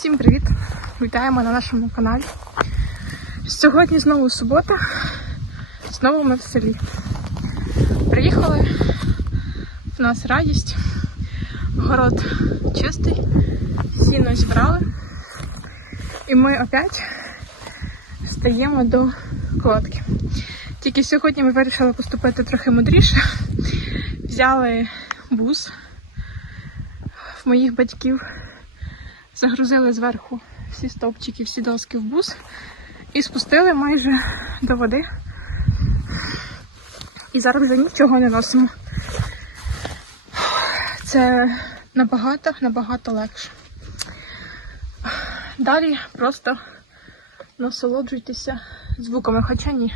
Всім привіт! Вітаємо на нашому каналі. Сьогодні знову субота. Знову ми в селі. Приїхали. В нас радість. Город чистий, сіно зібрали. І ми опять стаємо до колодки. Тільки сьогодні ми вирішили поступити трохи мудріше. Взяли бус в моїх батьків загрузили зверху всі стовпчики, всі доски в бус і спустили майже до води. І зараз вже нічого не носимо. Це набагато, набагато легше. Далі просто насолоджуйтеся звуками, хоча ні.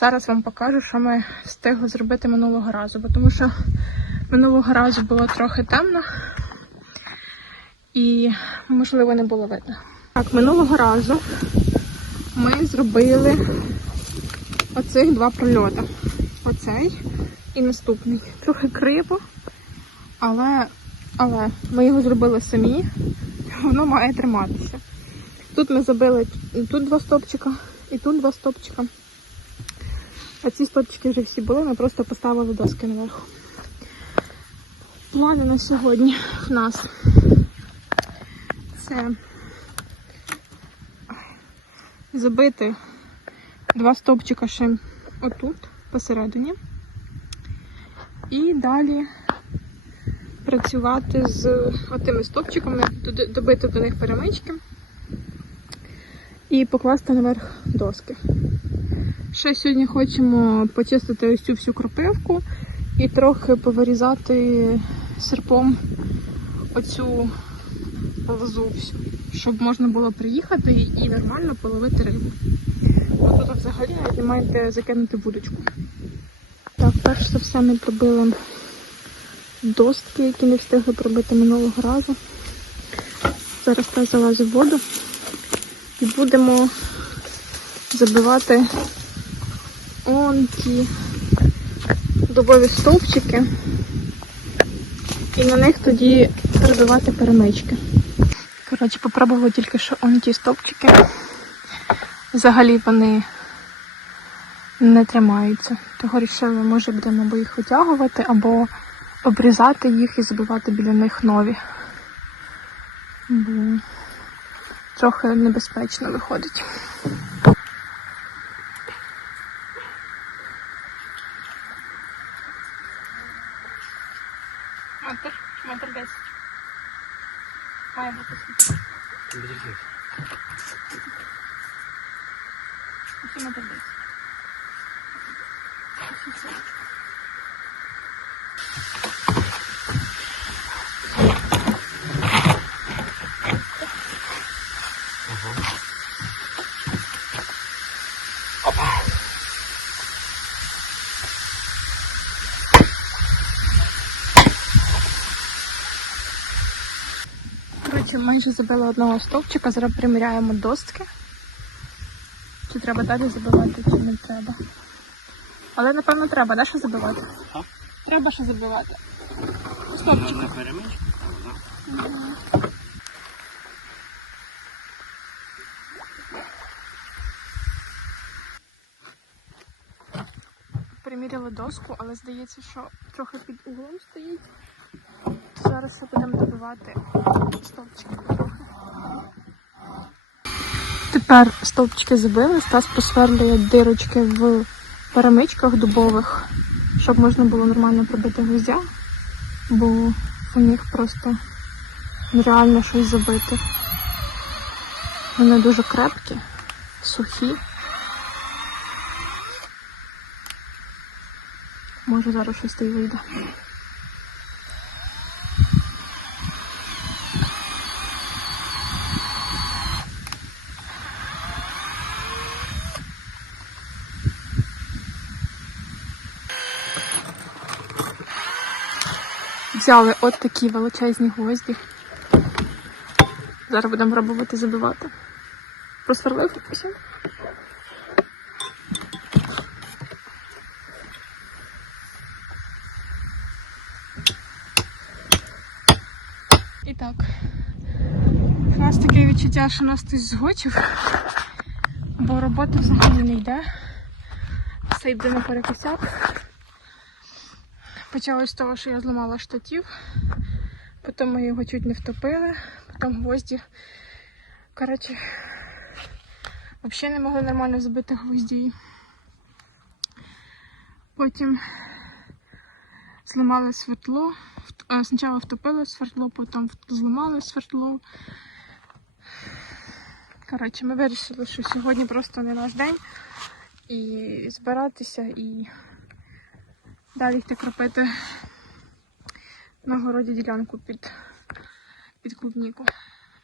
Зараз вам покажу, що ми встигли зробити минулого разу, бо тому що минулого разу було трохи темно і, можливо, не було видно. Так, минулого разу ми зробили оцих два прольоти. Оцей і наступний. Трохи криво, але, але ми його зробили самі, воно має триматися. Тут ми забили тут два стопчика і тут два стопчика. А ці стопчики вже всі були, ми просто поставили доски наверху. Плани на сьогодні в нас це забити два стовпчика ще отут, посередині. І далі працювати з отими стовпчиками, добити до них перемички і покласти наверх доски. Ще сьогодні хочемо почистити ось цю всю кропивку і трохи повирізати серпом оцю лозу всю, щоб можна було приїхати і нормально половити рибу. Бо тут взагалі ви маєте закинути вудочку. Так, перш за все ми пробили достки, які не встигли пробити минулого разу. Зараз та залазить в воду і будемо забивати он ті дубові стовпчики і на них тоді прибивати перемички. Коротше, попробувала тільки що он ті стовпчики. Взагалі вони не тримаються. Того рішили, може будемо або їх витягувати, або обрізати їх і забивати біля них нові. Бо трохи небезпечно виходить. Все. Коротше, майже забили одного стовпчика, зараз приміряємо достки. Треба далі забивати, чи не треба. Але напевно треба, да, що забивати? А? Треба що забивати. Стовпчик. На перемичку? Приміряли доску, але здається, що трохи під углом стоїть. То зараз будемо добивати стовпчики трохи. Тепер стовпчики забили, Стас просверлює дирочки в перемичках дубових, щоб можна було нормально пробити гвоздя, бо у них просто нереально щось забити. Вони дуже крепкі, сухі. Може зараз щось й вийде. Взяли от такі величезні гвозді. Зараз будемо пробувати забивати. Просверлив усім. І так, наш нас таке відчуття, що нас хтось згочив, бо робота взагалі не йде. Все йде на перекосяк. Почалось з того, що я зламала штатів, потім ми його чуть не втопили, потім гвозді. Коротше, взагалі не могли нормально забити гвозді. Потім зламали свердло. Спочатку втопили свердло, потім зламали свердло. Коротше, ми вирішили, що сьогодні просто не наш день. І збиратися і далі йти кропити на городі ділянку під, під клубніку.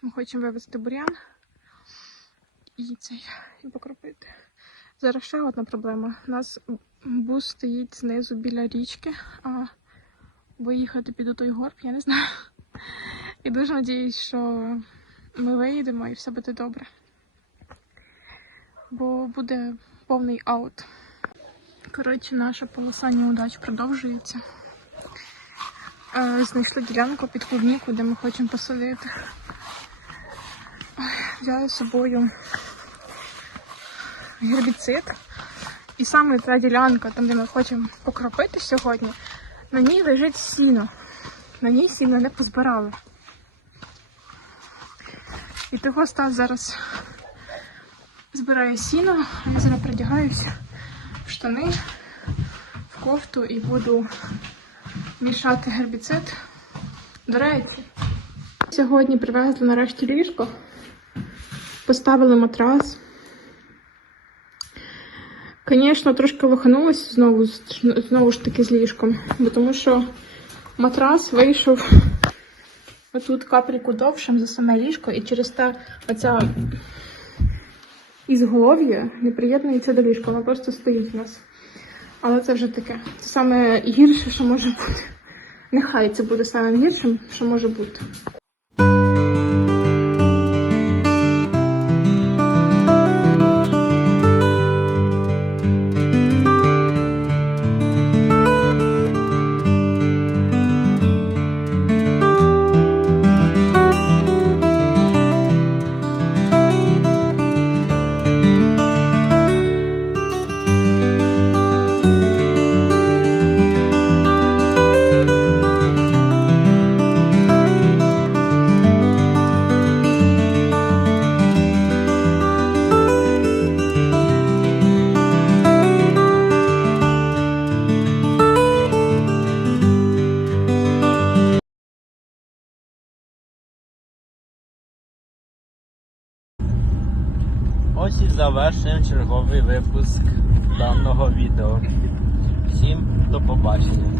Ми хочемо вивезти бур'ян і цей і покропити. Зараз ще одна проблема. У нас бус стоїть знизу біля річки, а виїхати під той горб, я не знаю. І дуже надіюсь, що ми виїдемо і все буде добре. Бо буде повний аут. Коротше, наша полоса неудач продовжується. Е, Знайшли ділянку під клубніку, де ми хочемо посадити. Взяли з собою гербіцид. І саме та ділянка, там, де ми хочемо покропити сьогодні, на ній лежить сіно. На ній сіно не позбирали. І того став зараз збирає сіно, я зараз придягаюся штани, в кофту і буду мішати гербіцид. До речі, сьогодні привезли нарешті ліжко, поставили матрас. Звісно, трошки лоханулася знову, знову ж таки з ліжком, бо тому що матрас вийшов отут капельку довшим за саме ліжко, і через те оця ізголов'я не приєднується до ліжка, воно просто стоїть у нас. Але це вже таке. Це саме гірше, що може бути. Нехай це буде самим гіршим, що може бути. Ось і завершуємо черговий випуск даного відео. Всім до побачення.